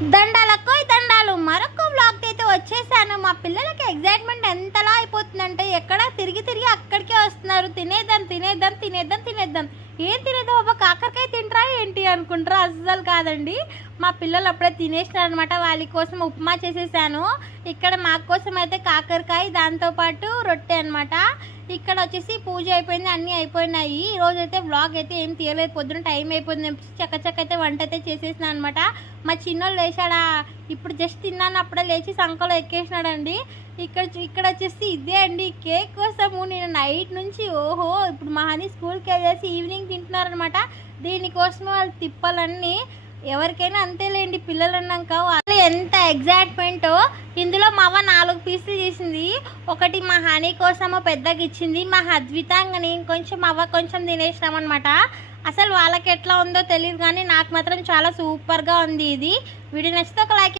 దండాలకోయ్ దండాలు మరొక వ్లాగ్ అయితే వచ్చేసాను. మా పిల్లలకి ఎగ్జైట్మెంట్ ఎంతలా అయిపోతుందంటే ఎక్కడ తిరిగి తిరిగి అక్కడికే వస్తున్నారు. తినేద్దాం తినేద్దాం తినేద్దాం తినేద్దాం. ఏం తినేద్దాం అబ్బా, కాకరకాయ తింటారా ఏంటి అనుకుంటారా? అస్సలు కాదండి, మా పిల్లలు అప్పుడే తినేసినారు అనమాట. వాళ్ళ కోసం ఉప్మా చేసేసాను. ఇక్కడ మా కోసం అయితే కాకరకాయ, దాంతోపాటు రొట్టె అనమాట. ఇక్కడ వచ్చేసి పూజ అయిపోయింది, అన్నీ అయిపోయినాయి. ఈరోజు అయితే వ్లాగ్ అయితే ఏం తీయలేదు, పొద్దున టైం అయిపోయింది. చక్క అయితే వంట అయితే చేసేసిన అనమాట. మా చిన్నోళ్ళు లేచాడా, ఇప్పుడు జస్ట్ తిన్నాను, అప్పుడే లేచి సంకలో ఎక్కేసినాడండి. ఇక్కడ వచ్చేసి ఇదే అండి కేక్ కోసము నేను నైట్ నుంచి ఇప్పుడు మా హనీ స్కూల్కి వెళ్ళేసి ఈవినింగ్ తింటున్నారనమాట. దీనికోసం వాళ్ళు తిప్పాలన్నీ ఎవరికైనా అంతేలేండి, పిల్లలు అన్నాక వాళ్ళు ఎంత ఎగ్జైట్మెంటో. ఇందులో మా అవ్వ 4 పీసులు చేసింది. ఒకటి మా హనీ కోసము పెద్దగా ఇచ్చింది, మా అద్వితంగా కొంచెం అవ్వ కొంచెం తినేసినామన్నమాట. అసలు వాళ్ళకి ఎట్లా ఉందో తెలియదు కానీ నాకు మాత్రం చాలా సూపర్గా ఉంది. ఇది వీడియో నచ్చితే ఒక లైక్